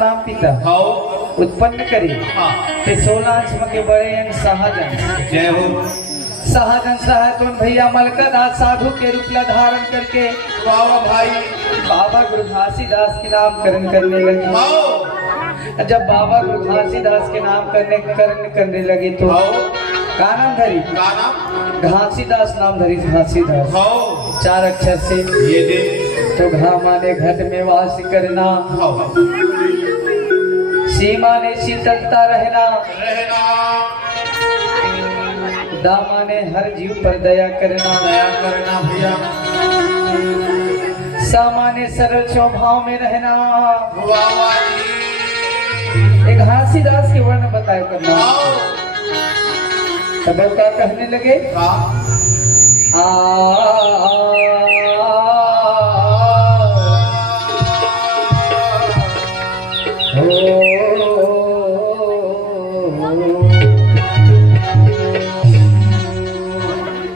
नाम पिता उत्पन्न करे ते 16 अंश के बड़े अंश शाहजन जय हो शाहजन साहब भैया मलका दास साधु के रूप ला धारण करके बाबा भाई बाबा गुरु घासीदास के नामकरण करने लगे। जब बाबा गुरु घासीदास के नामकरण करने लगे तो का नाम धरी घासीदास नाम धरी घासीदास 4 अक्षर से ये दे तो घा माने घट में वास करना सी माने शीतलता रहना दा माने हर जीव पर दया करना भैया सा माने सरल स्वभाव में रहना। बाबा एक घासीदास के वर्ण बताए करना तब क्या कहने लगे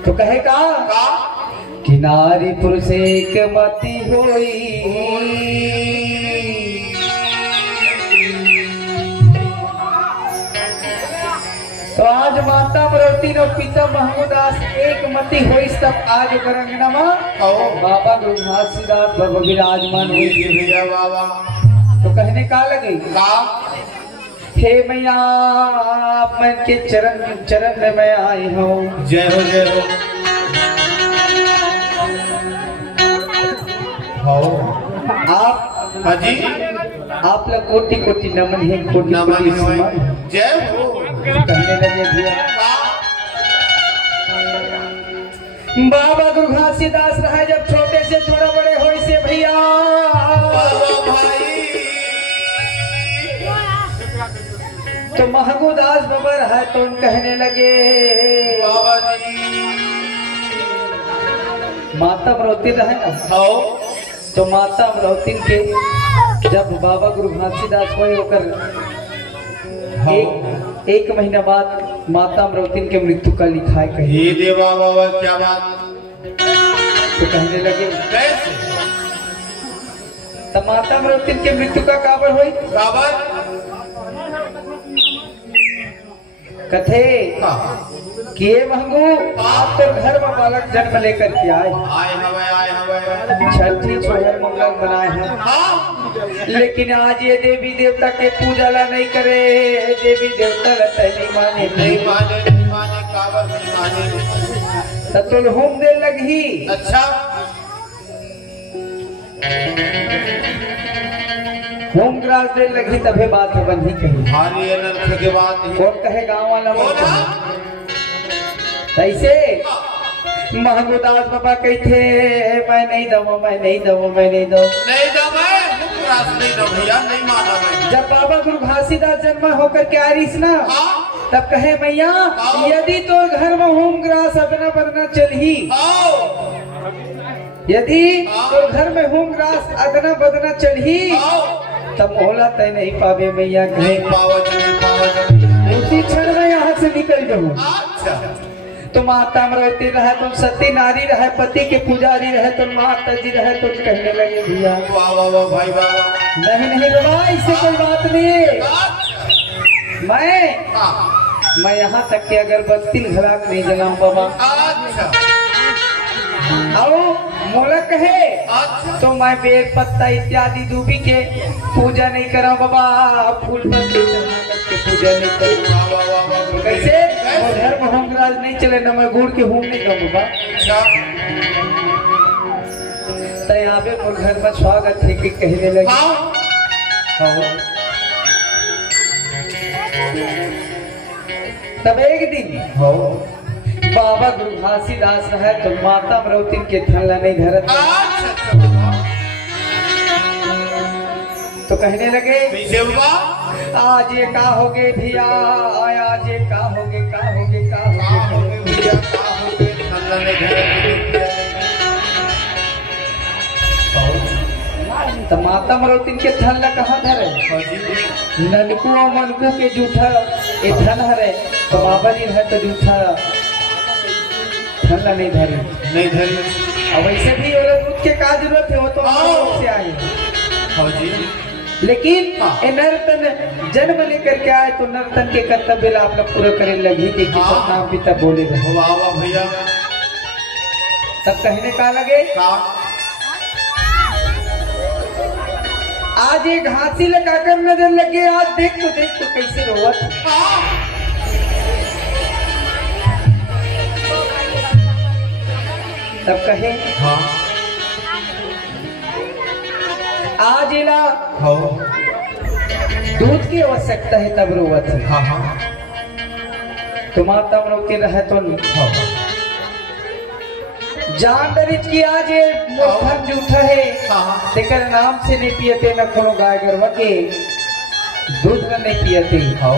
तो कहेगा कि नारी पुरुष एक मति होई तो आज माता मरती और पिता महमूदास एक मति हुई तब आज करंगनमा बाबा गुरु घासीदास बाबा विराजमान हुई भैया बाबा तो कहने का लगे हे मैया आप मन के चरण में मैं आई हूँ। जय हो आप हाजी आप लोग कोटि कोटि नमन है कोटि नमन नमन जय हो कहने लगे भैया बाबा गुरु घासीदास रहा जब छोटे से थोड़ा बड़े हो से भैया बाबा भाई तो महमूदास बाबा रहा तो कहने लगे बाबा जी माता मरौती रहे ना तो माता मरौती के जब बाबा गुरु घासीदास हुए होकर एक महीना बाद माता मरौती के मृत्यु का लिखा है कहीं ये देवा बाबा क्या बात तो कहने लगे कैसे तो माता मरौती के मृत्यु का काबर हुई काबर कथे किए महंगू आप तो घर में बालक जन्म लेकर के आए छठी छोहर मंगल बनाए हैं लेकिन आज ये देवी देवता के पूजा ला नहीं करे देवी देवता ला नहीं माने काबर नहीं माने तो होम दे लगी अच्छा होम ग्रास दे लगी तभी बात है बंधी कही भारी अनर्थ के बात कौन कहे गाँव वाला ऐसे महमूदास बाबा कहते मैं नहीं दवा मैं नहीं दवा मैं नहीं दो नहीं दो भैया नहीं माना मैं जब बाबा गुरु घासीदास जन्म होकर के आ रही ना तब कहे मैया यदि तो घर में होम ग्रास अपना बदना चलही यदि तो घर में होम ग्रास अदना बदना चलही तब मोहला तय नहीं पावे मैया कहे उसी क्षण में यहाँ से निकल जाऊँ तो माता मरौती रहे तुम सती नारी रहे पति के पुजारी रहे तुम माता जी रहे तुम कहने लगे भैया भाई बाबा नहीं बाबा इससे कोई बात नहीं मैं यहाँ तक कि अगरबत्ती घराक नहीं जलाऊं बाबा आओ मोला कहे तो मैं बेल पत्ता इत्यादि दूबी के पूजा नहीं करा बाबा फूल पत्ती के पूजा नहीं करूँ कैसे घर में होम ग्रास नहीं चले न मैं गुड़ के होम नहीं करूँ बाबा तो यहाँ पे मोर घर में स्वागत है कि कहने लगे तब एक दिन बाबा गुरु घासीदास रहे तो माता मरौती के थल्ला नहीं धरत तो कहने लगे आज ये का होगे भैया आज ये का होगे तो माता मरौती के थल्ला कहाँ धरे ननकू और मनकू के जूठा ए धन हरे तो बाबा जी है तो जूठा थल्ला नहीं धरे अब वैसे भी औरत दूध के का जरूरत है वो तो से आए लेकिन हाँ। ये नर्तन जन्म लेकर के आए तो नर्तन के कर्तव्य ला आप लोग पूरा करे लगी कि हाँ। नाम पिता बोले रहे। वाह वाह भैया तब कहने का लगे का आज एक घासी लगाकर नजर लगे, आज देख तो कैसे रोवत। तब कहे हाँ आज इला हो दूध की आवश्यकता है तब रोवत है। हाँ हाँ तो माता रोके रहे तो हाँ जान दरिज की आज ये मोहन जूठा है हाँ तेकर नाम से नहीं पियते न कोनो गाय गरवा के दूध न नहीं पियते। हो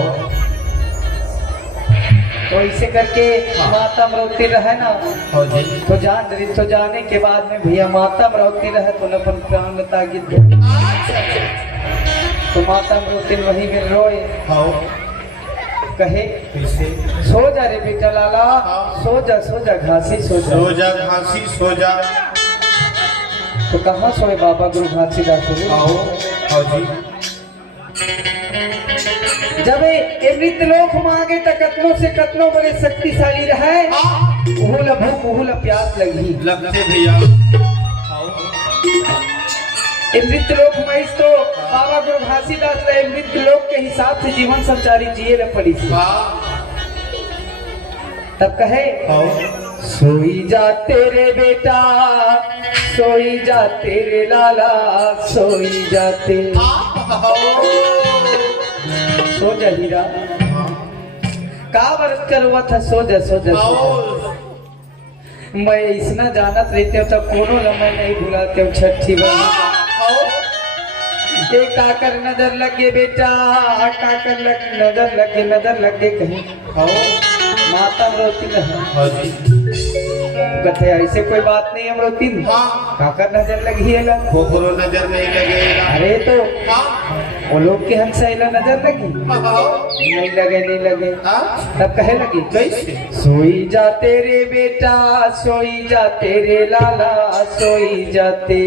तो ऐसे करके हाँ। माता मरौती रहे ना हो जी तो जान दरिज तो जाने के बाद में भैया माता मरौती रहे तो न अपन प्राण में तागिद दो। तो माता मरौती वही में रोए हो कहे कैसे सो जा रे बेटा लाला, सो जा घासी सो जा। सो जा घासी सो जा तो कहाँ सोए बाबा गुरु घासीदास आओ हो जी जब ये मृतलोक मांगे तो कतनों से कतनों बड़े शक्तिशाली रहे, उहुल भूख उहुल प्यास लगी। लगते भैया आओ ये मृतलोक में तो बाबा गुरु घासीदास ने मृतलोक के हिसाब से जीवन संचारी जिए न पड़ी थी। तब कहे आओ सोई जा तेरे बेटा, सोई जा तेरे लाला, सोई जा तेरे सो जा हीरा का व्रत करवा था सो जा सो जा। मैं इसना जानत रहते हो तो कोनो लम्हा नहीं भुलाते हो छठी बार काकर नजर लगे बेटा, काकर नजर लगे कहीं माता रोती नहीं कहते ऐसे कोई बात नहीं हम रोती काकर नजर लगी है नजर नहीं लगेगा। अरे तो वो लोग के हमसे ऐला नजर लगी नहीं लगे तब कहे लगी कैसे सोई जा तेरे बेटा, सोई जा तेरे लाला, सोई जाते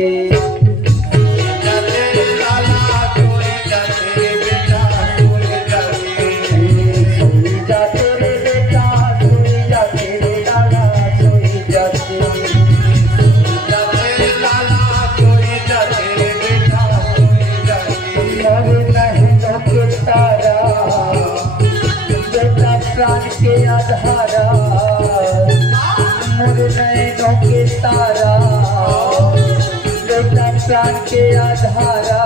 प्राण के आधारा मोर नैनों के तारा, बेटा प्राण के आधारा,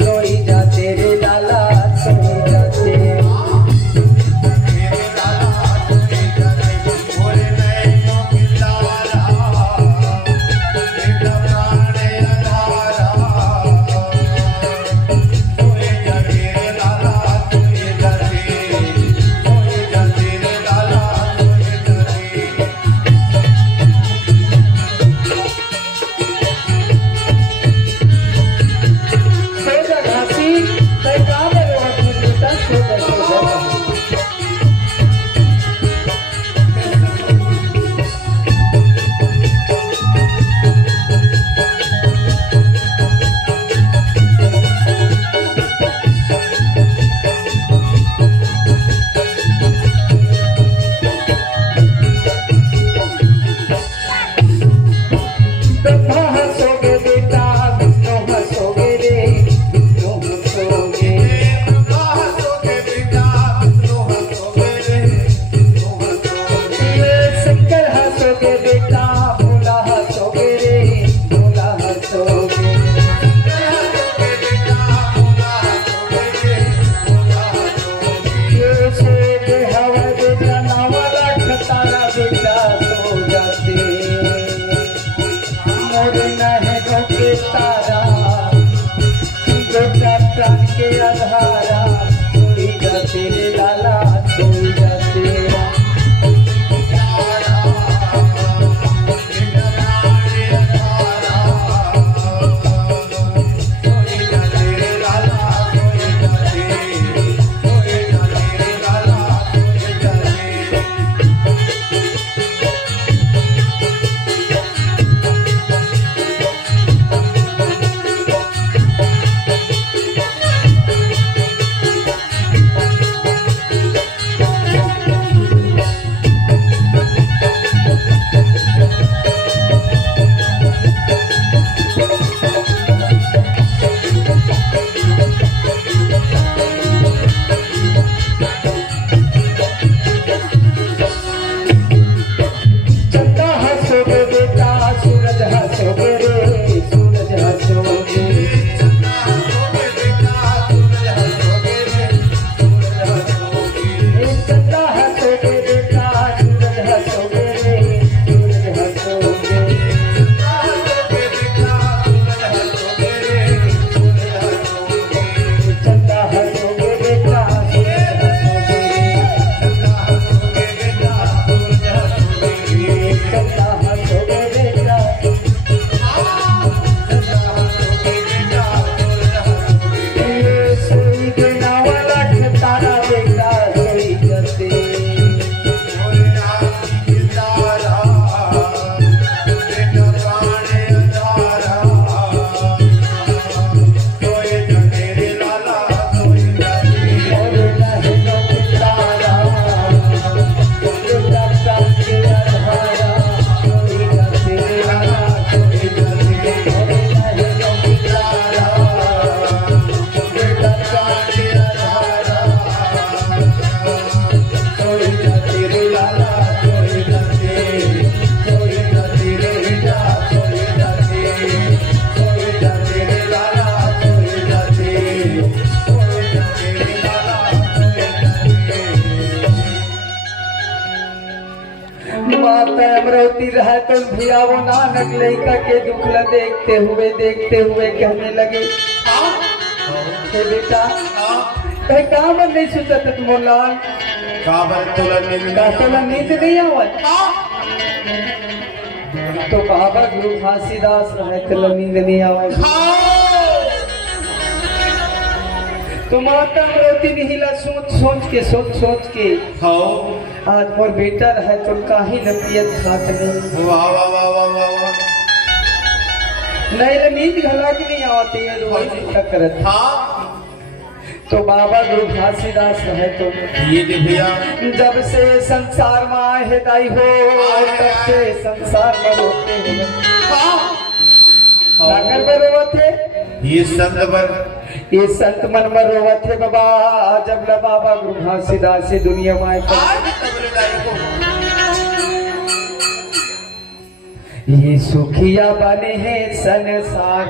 सोई जा तेरे लाला, सोई जाते सो जा माता अमरवती रहे तो भैया वो नानक लड़का के दुखला देखते हुए कहने लगे, हे बेटा काम नहीं सोचत तुम लाल तुला नींद नहीं आवत। तो बाबा गुरु घासीदास रहे तुला नींद नहीं आवत। तो माता अमरवती निहिला सोच के आज मोर बेटा रहे तो काही लपियत खात नहीं। वाह वाह वाह वाह वाह नहीं नींद घला के नहीं आती है तो करत। तो बाबा गुरु घासीदास रहे तो ये भैया जब से संसार में आए दाई हो तब से संसार में रोते हुए सागर में रोते ये संत मन में रोते बाबा। जब ल बाबा गुरु घासीदास से दुनिया में आए ये सुखिया बने हैं संसार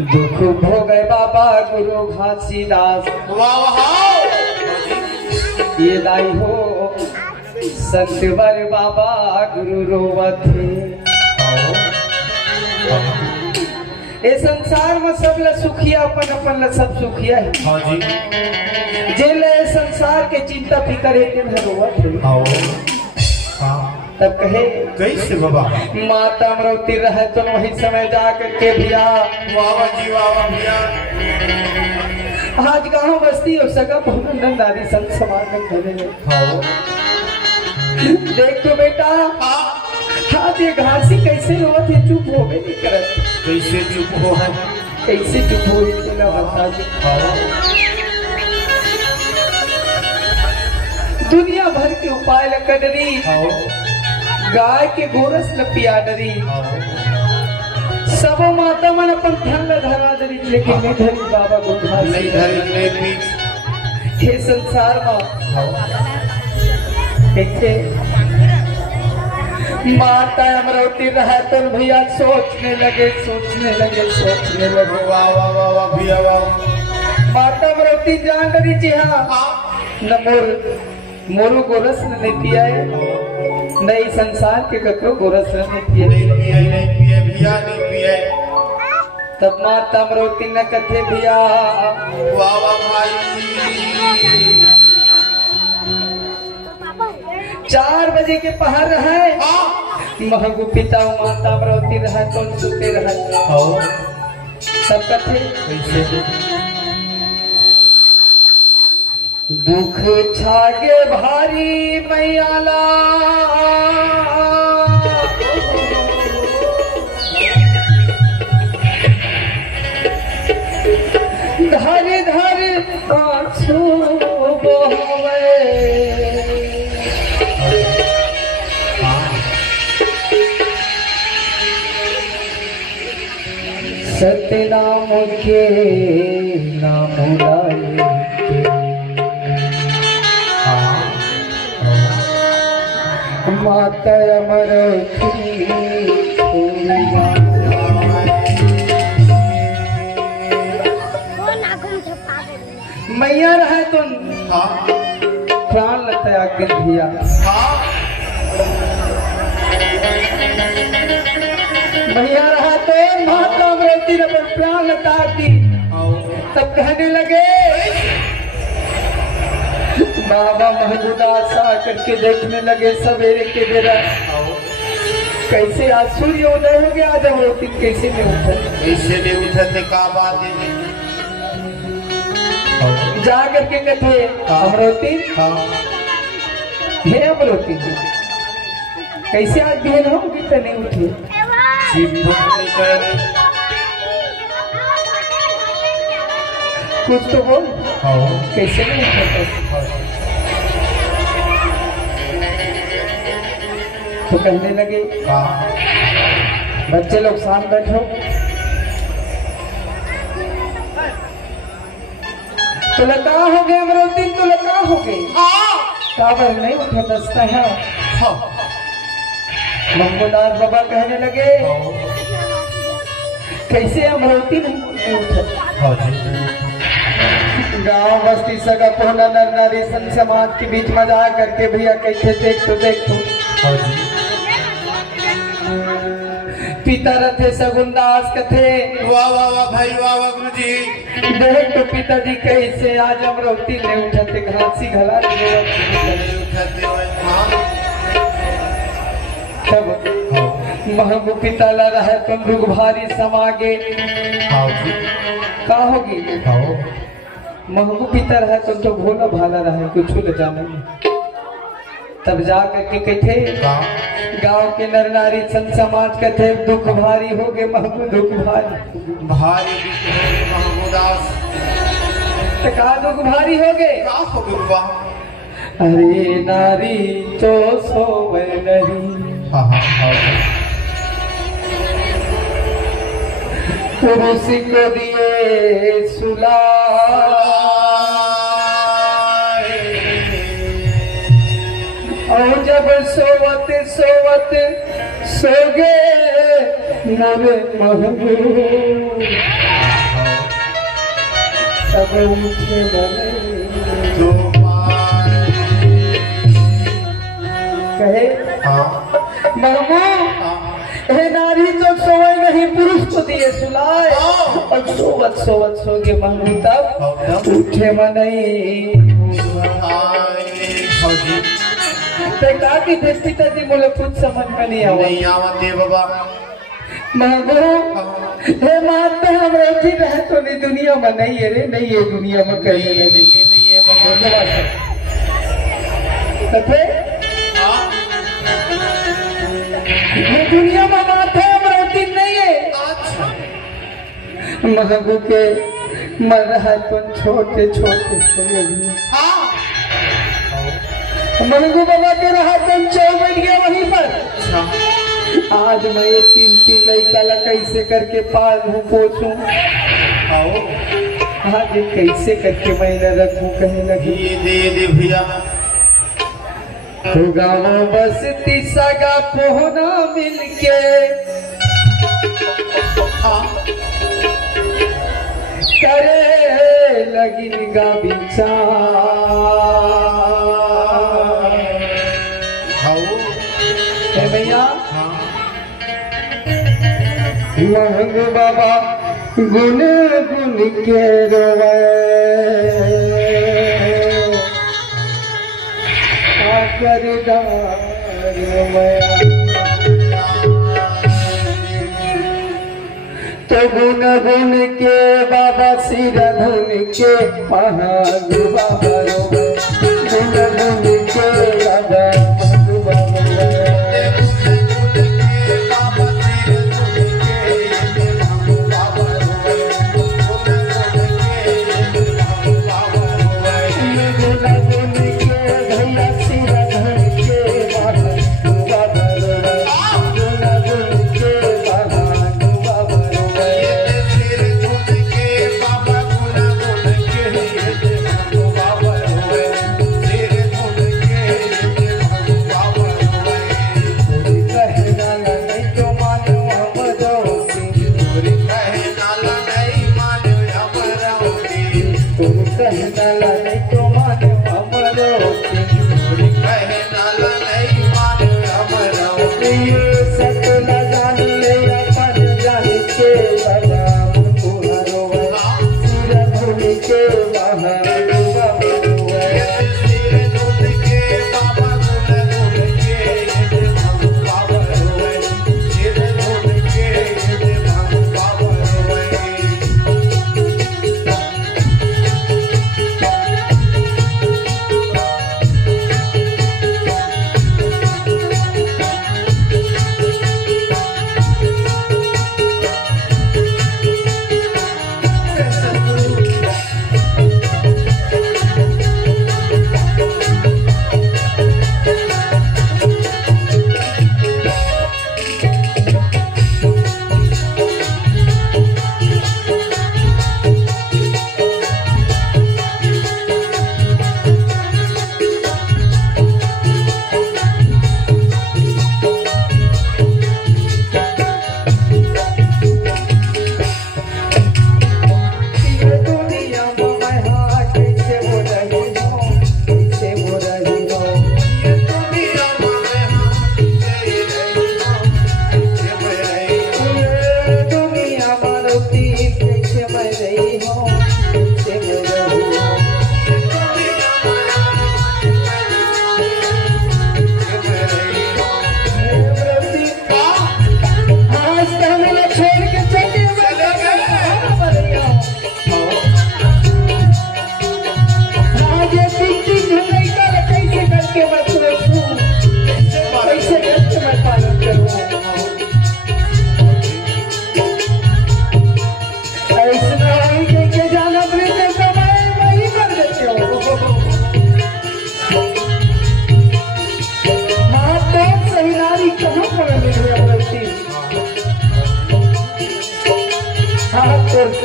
दुख भोगे बाबा गुरु घासीदास। ये दाई हो संतवर बाबा गुरु रोवथे। ये संसार में सब ल सुखिया अपन ल सब सुखिया है। जेले संसार के चिंता फिकर है रोवथे। तब कहे कैसे बाबा माता अमरवती रहे तो वही समय जाकर के भैया भैया आज गाँव बस्ती हो सका दादी संत समाज में खड़े देख तो बेटा हाथ ये घासी कैसे हो थे चुप हो गए नहीं करत। कैसे चुप हो है कैसे चुप हो दुनिया भर के उपाय लकड़री गाय के गोरस न पिया डरी सब माता मन अपन धन ल धरा डरी लेकिन नहीं धरी बाबा गुरु नहीं धरी हे संसार में कैसे माता अमरवती रहे तो भैया सोचने लगे वाह वाह वाह वाह भैया वाह। माता अमरवती जान डरी जी हाँ न मोरू गोरस न नहीं पिया है नहीं संसार के ककरो गोरस नहीं पिए भैया नहीं पिए। तब माता अमरवती न कथे भैया वाह वाह भाई 4 बजे के पहर रहे महंगू पिता माता अमरवती रहे तो सुते रहे सब कथे दुख छागे भारी मैयाला धर धर आंसू बहावे सतनाम के नाम लाए माता अमरवती मैया रहे तो प्राण लगता है आगे भैया मैया रहा तो माता अमरवती ने पर प्राण लता दी। तब कहने लगे बाबा महबूदास करके देखने लगे सवेरे के बेरा कैसे आज सूर्योदय हो गया आज अमरवती कैसे नहीं उठे का बात है जा करके कथे अमरवती हे अमरवती कैसे आज बिहन होगी तो नहीं उठी कुछ तो बोल कैसे नहीं उठा तो कहने लगे बच्चे लोग साथ बैठो तो लगा हो गए अमरवती तो लगा हो गए काबर नहीं उठा दस्ता है मंगोदास बाबा कहने लगे कैसे अमरवती नहीं उठा गांव बस्ती सगा पोहना नर नारी संत समाज के बीच में जा करके भैया कैसे देख तो पिता रथे सगुनदास कथे वाह वाह वाह भाई वाह वाह गुरुजी देख तो पिताजी कैसे आज अमरावती ने उठते घासी घला तब महबू पिता ला रहा है तुम दुख भारी समागे का होगी महबू पिता रहा तुम तो भोला भाला रहा कुछ न जाने तब जा करके कहते गांव के नर नारी संत समाज कहते दुख भारी हो गए महबू दुख भारी भारी महमूदास तो कहा दुख भारी हो गए का हो गुरुआ अरे नारी तो सोवे नहीं पुरुष को दिए सुला और जब सोवत सोवत सो गए नर महबूब तब उठे कहे महबूब हे नारी तो सोए नहीं पुरुष को दिए सुलाए और सोवत सोवत सो गए महबूब तब उठे मनई की पिताजी बोले कुछ समझ में नहीं आवते बाबा महबूब हे माता हम रहती रहे तो नहीं दुनिया में नहीं है रे नहीं है दुनिया में कहने नहीं तथे ये दुनिया में माता हम रहती नहीं है महबूब के मर रहा तो छोटे छोटे महबूब बाबा के रहा तुम बैठ गया वहीं पर आज मैं ये तीन लड़का ला कैसे करके पालू पोछूं आज कैसे करके मैं न रखूं कहीं लगी दे भैया तो गाँव बस्ती सगा पोहना मिलके करे लगी निगाह भैया महंग बाबा गुन गुन के रोवे आकर तो गुन गुन के बाबा सिर धुन के महंग बाबा रोवे गुन गुन के बाबा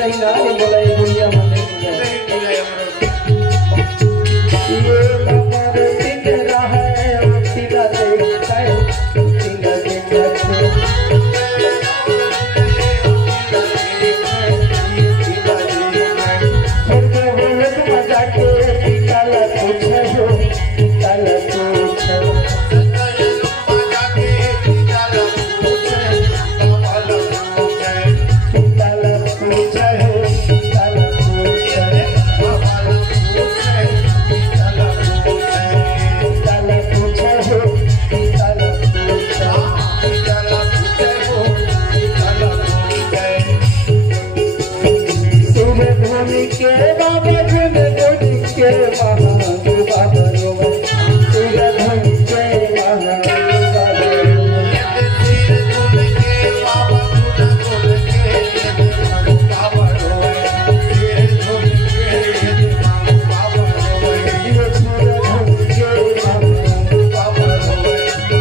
नहीं ना ये बोला ये दुनिया में नहीं है। नहीं मिले हमरो ये नंबर दिन रहा है तिला देखता है तिला देखता है और जो बोले तुम मजाक के ताला पूछो ताला पूछो ताला पूछो ताला पूछो ताला पूछो ताला पूछो सूर्य धोनी के बाबा गुन धोनी के महादेव बाबा रोवा सूर्य धोनी के महादेव बाबा रोवा ये सूर्य धोनी के महादेव बाबा रोवा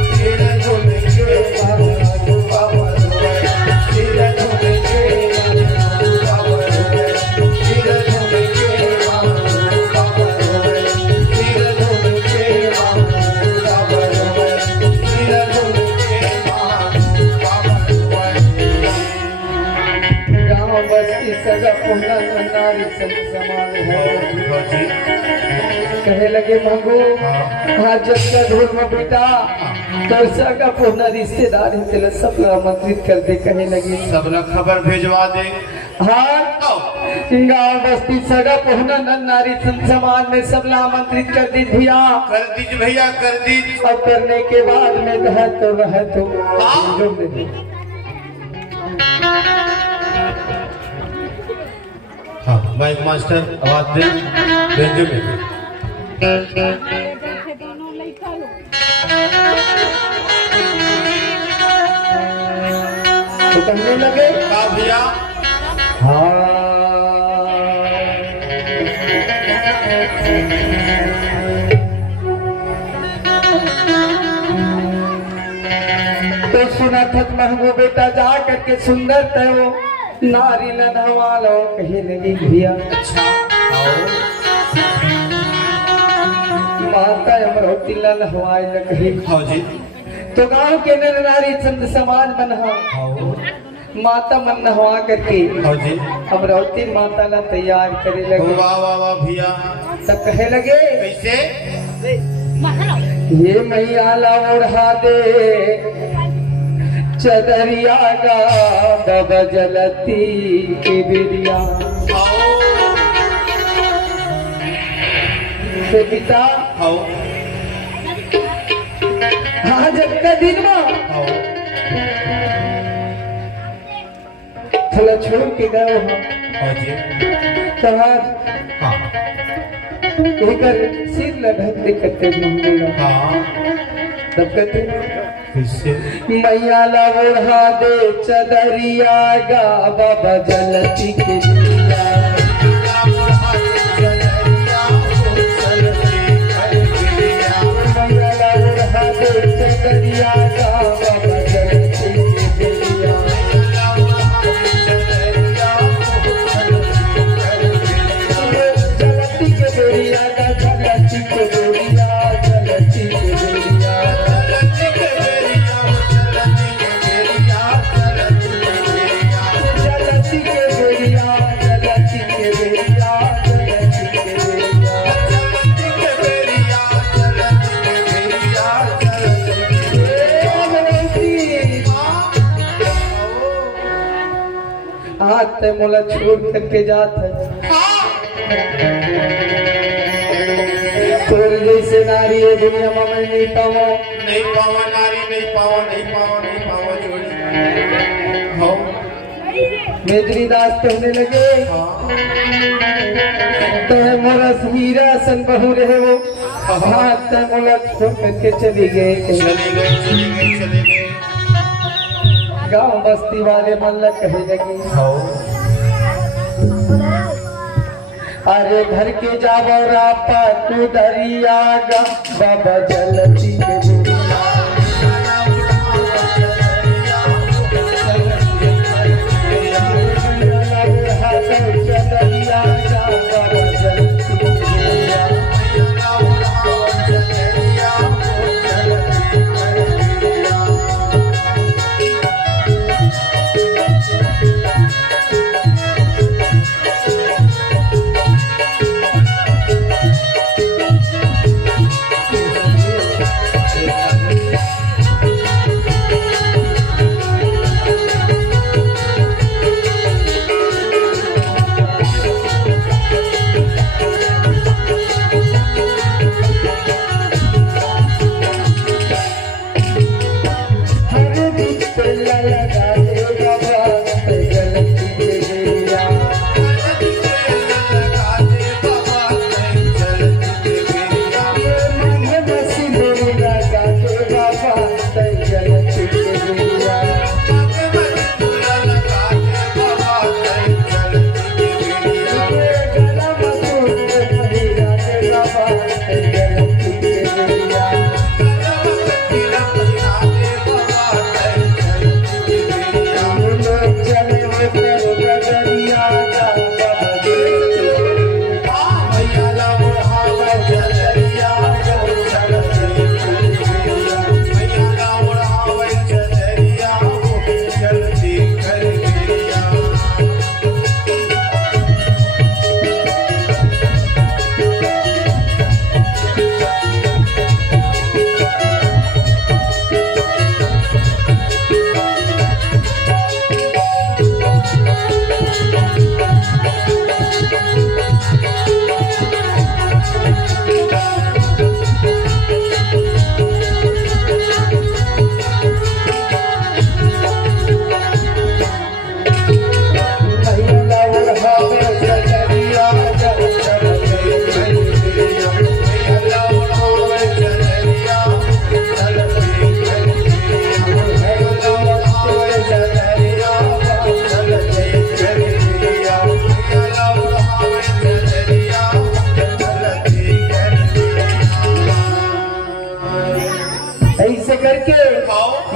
सूर्य धोनी के महादेव बाबा रोवा सूर्य धोनी के महादेव बाबा रोवा सूर्य धोनी के महादेव बाबा रोवा सूर्य धोनी के महादेव बाबा रोवा सूर्य धोनी के गाँव बस्ती सगा पुना नारी संग समान है कहे लगे मंगू आज जब का धूल में बेटा तो सगा पुना रिश्तेदार ही तेरे सब आमंत्रित कर दे कहे लगे सब लोग खबर भेजवा दे हाँ गाँव बस्ती सगा पुना नारी संग समान में सब आमंत्रित कर दी भैया कर दीजिए भैया कर दीजिए अब करने के बाद में रह तो हाँ। जो दे हाँ माइक मास्टर आवाज दे भेजो में तो कहने लगे का भैया तो सुना थक महबूब बेटा जा करके सुंदर तय नारी नवा लो कहे लगी भैया अच्छा आओ माता अमरवती लाल हवाई न कही हाँ जी तो गांव के नर नारी चंद समाज बना आओ माता मन नहवा करके हाँ जी अमरवती माता ला तैयार करे लगे वाह वाह वाह भैया तब कहे लगे कैसे ये मैया ला ओढ़ा दे चदरिया का बाबा जलती की बिरिया आओ से पिता आओ हाँ जब का दिन में आओ थोड़ा छोड़ के गए हम हाँ जी तो आज हाँ लेकर सिर लगा करते मंगूला हाँ तब कहते कैसे मैया ला ओढ़ा दे चदरिया गा बाबा जलती के बिरिया मैया ला ओढ़ा दे चदरिया गा बाबा जलती के बिरिया जलती के बिरिया गा जलती के बिरिया जलती के बिरिया जलती के बेरिया जलती के बेरिया जलती के बेरिया हाथ मोला छोड़ करके जात है तोर जैसे नारी है दुनिया में मैं नहीं पावा नहीं पावा नारी नहीं पावा नहीं पावा नहीं पावा जोड़ी हाँ मेजरी दास कहने लगे हाँ तो मोरा हीरा सन बहू रहे वो हाथ मोला छोड़ करके चली गए चले गए चले गए चले गए गांव बस्ती वाले मल्ल कहे लगे हाँ अरे घर के जावो रापा तू दरिया गा बाबा जलती के बिरिया हाथ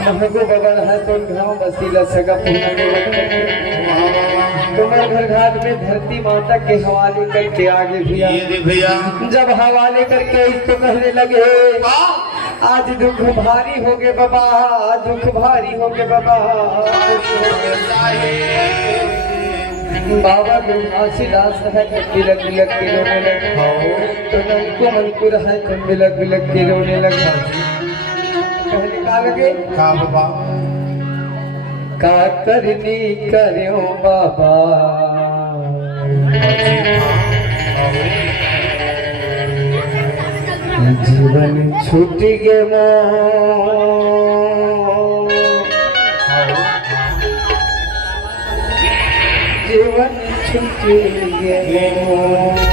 महगो बबर है तो गाँव बसीला सगा पूना तुम्हारे घर घाट में धरती माता के हवाले करके आगे भैया ये दे भैया जब हवाले करके इसको कहने लगे आज दुख भारी हो गए बाबा, दुख भारी हो गए बाबा। बाबा घासीदास है बिलक बिलक के रोने लगे तो नंको मनकुर है तुम बिलक बिलक के रोने लगे। कहने का लगे का बाबा का करनी करो बाबा, जीवन छूट गे मोर, जीवन छूट गे मोर।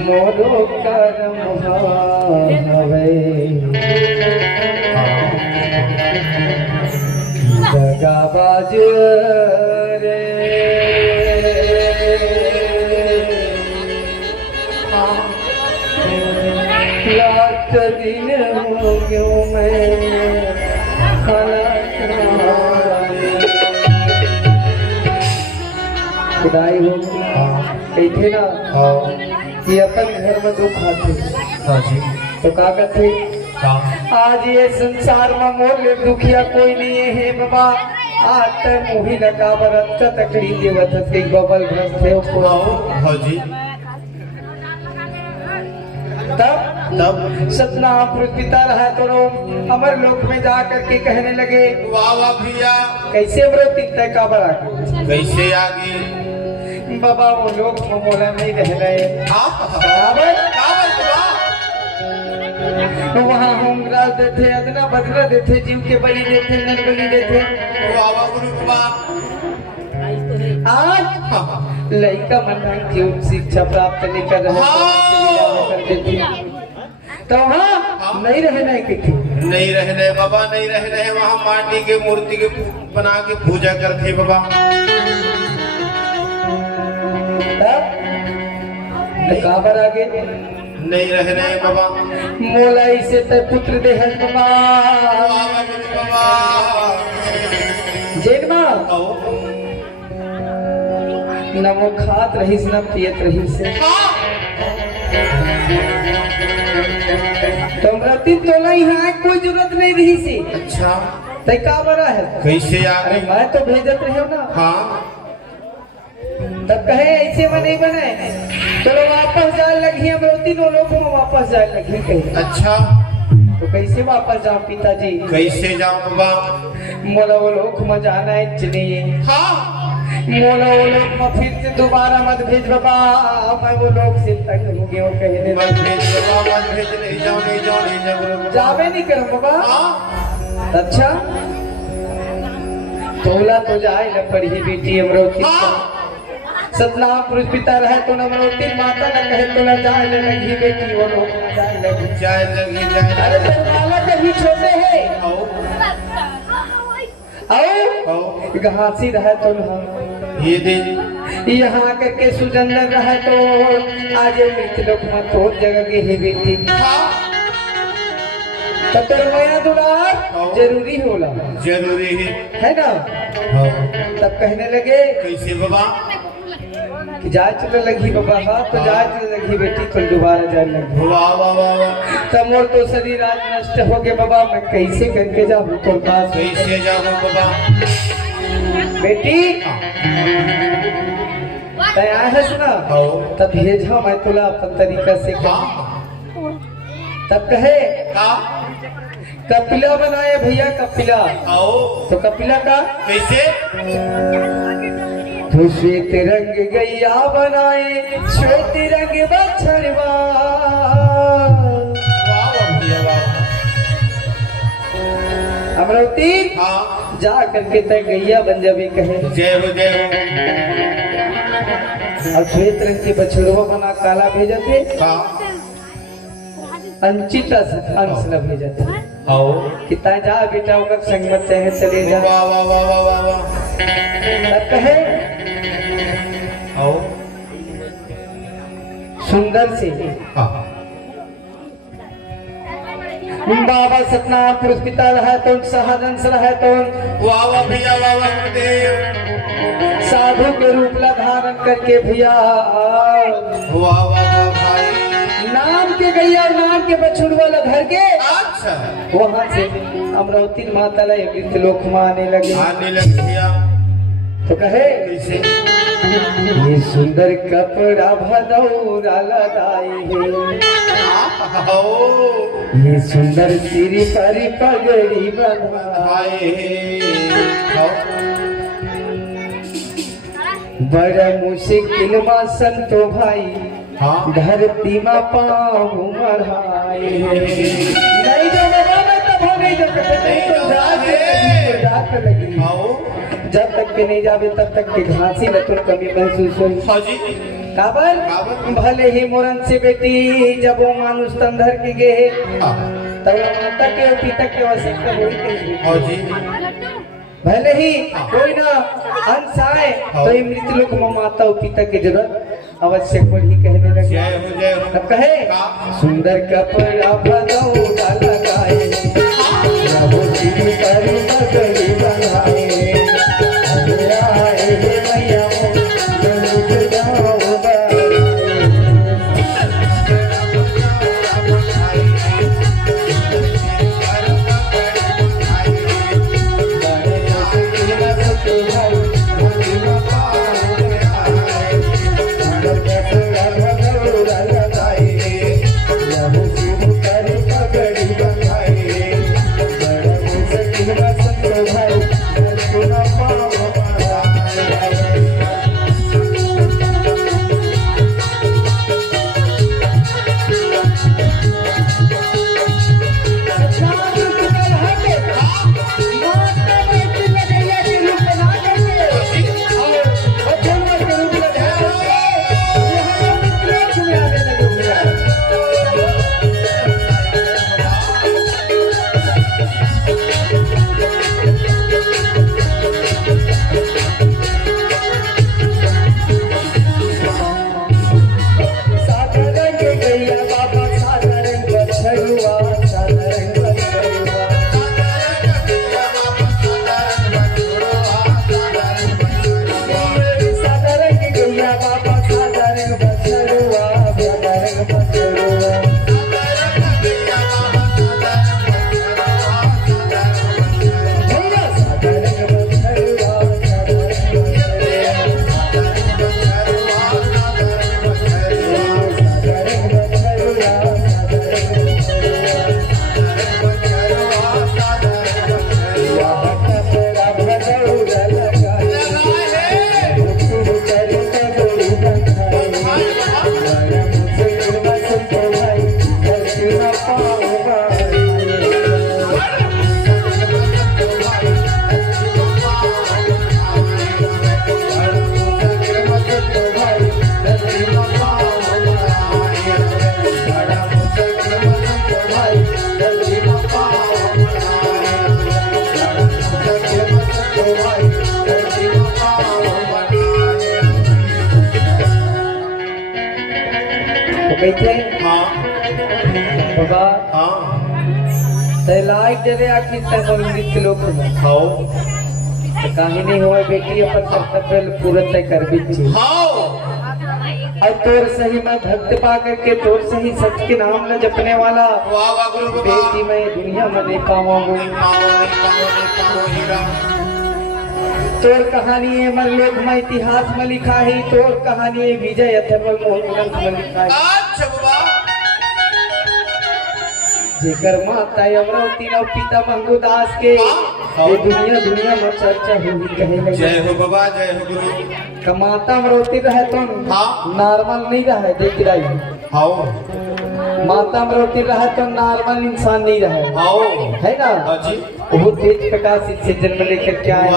मोरो करम हवे दगाबाज रे, रात दिन हो गयो मैं खुदाई हो कहते ना कि अपन घर में दुख आते तो का कहते आज ये संसार में मोर ले दुखिया कोई नहीं है बाबा। आज मुही लगा बरत तकड़ी देवत से बबल भ्रष्ट है जी तब सतनाम पिता रहा तो अमर लोक में जा करके कहने लगे वाह वाह भैया कैसे व्रती तय का बड़ा कैसे आगे बाबा वो लोग मोला नहीं रह रहे वहाँ होमराज देते अदना बदला देते जीव के बलि देते नर बलि देते। आज लड़का मन जीव शिक्षा प्राप्त नहीं कर रहे तो वहाँ नहीं रहना है किसी नहीं रहने बाबा नहीं रहने वहाँ माटी के मूर्ति के बना के पूजा करते बाबा। काबर आगे नहीं रहने बाबा मोला इसे तय पुत्र दे है बाबा जैनमा न वो खात रहीस न पियत रहीस तो व्रती तो नहीं है कोई जरूरत नहीं रही सी। अच्छा तय काबर है कैसे आगे मैं तो भेजत रही हूँ ना हाँ तब कहे ऐसे में नहीं बने चलो वापस जाए लगी अमृति नो लोगों में वापस जाए लगी कहे। अच्छा तो कैसे वापस जाओ पिताजी कैसे जाओ बाबा मोला वो लोग में जाना है चाहिए हाँ मोला वो लोग में फिर से दोबारा मत भेज बाबा मैं वो लोग से तक हो गए वो कहने मत भेज बाबा मत भेज नहीं जाओ जावे नहीं करो बाबा। हाँ अच्छा तोला तो जाए न पड़ी बेटी अमृति सतनाम पुरुष पिता रहे तो नमरोती माता न कहे तो न जाए लगी बेटी वो लोग न जाए लगी अरे तो माला कभी छोटे है आओ घासी रहे तो ये दिन यहाँ आकर के सुजंदर रहे तो आज मृत लोक में तो जगह के ही बेटी तब तो माया दुलार जरूरी होला जरूरी है ना। तब कहने लगे कैसे बाबा कि जाए चले लगी बाबा हाँ तो जाए चले लगी बेटी कल दोबारा जाए लगी वाह वाह वाह तब मोर तो शरीर आज नष्ट हो गए बाबा मैं कैसे करके जाऊँ तो पास कैसे जाऊँ बाबा बेटी तैयार है सुना तब भेजा मैं तुला अपन तरीका से तब कहे कपिला बनाए भैया कपिला तो कपिला का कैसे तो श्वेत रंग गैया बनाए श्वेत रंग बछड़वा अमरावती जा करके तय गैया बन जावे कहे जय हो और श्वेत रंग के बछड़वा बना काला भेजा थे अंचित अंश न भेजा थे कितना जा बेटा उनका संगत चाहे चले जा कहे सुंदर से बाबा सतनाम पुरुष पिता रहे तो सहदंस रहे तो वाह वाह भैया वाह वाह गुरुदेव साधु के रूप ला धारण करके भैया वाह वाह भाई नाम के गैया नाम के बछुड़ वाला घर के अच्छा वहां से अमरावती माता ला लोक आने लगे भैया तो कहे कैसे ये सुंदर कपड़ा भदौरा लगाई है ये सुंदर सिरी पर पगड़ी बंधाई बड़ा मुश्किल में संतो भाई धरती में पाँव मढ़ाए नहीं जो तब हो नहीं जब जात लगी जब तक के नहीं जावे तब तक के घासी न तुम कमी महसूस हो काबर भले ही मोरन से बेटी जब वो मानुष तंधर के गे तब माता के पिता के आवश्यकता होती भले ही कोई ना अंश आए तो ये मृत्यु लोक में माता और पिता की जरूरत आवश्यक पड़ी कहने लगे तब कहे सुंदर कपड़ा भदौरा लगाए वो सिरी पर पगड़ी बंधाए कैसे बाबा लाइट जरे आखिर तक मृत्यु लोक में कहीं नहीं हुआ बेटी अपन कर्तव्य पूरा तय कर भी और तोर सही में भक्त पा करके तोर सही सच के नाम न जपने वाला बेटी मैं दुनिया में नहीं पाऊंगा तोर कहानी है मनलोक में इतिहास में लिखा है तोर कहानी है विजय अथर्वल मोहन ग्रंथ में लिखा है जेकर माता अमरावती और पिता मंगू दास के ये दुनिया में चर्चा हुई कहे जय हो बाबा जय हो गुरु कमाता अमरावती रहे तो नॉर्मल नहीं रहे देख रही माता अमरावती रहे तो नॉर्मल इंसान नहीं रहे है ना बहुत तेज प्रकाश से जन्म लेकर क्या है।